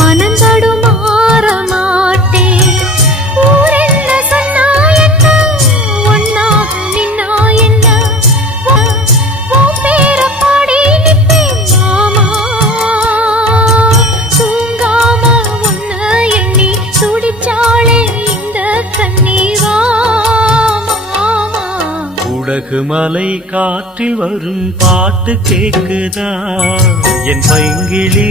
மனந்தடுமாற மாட்டேன். ஊரென்ன சொன்னா என்ன, ஒன்னாக நின்னா என்ன, உன் பேர பாடி நிப்பேன் மாமா. தூங்காம உன்ன எண்ணி துடிச்சாளே இந்த கண்ணீவா மாமா. உலகு மலை காற்றில் வரும் பாட்டு கேக்குதா என் பைங்கிளி?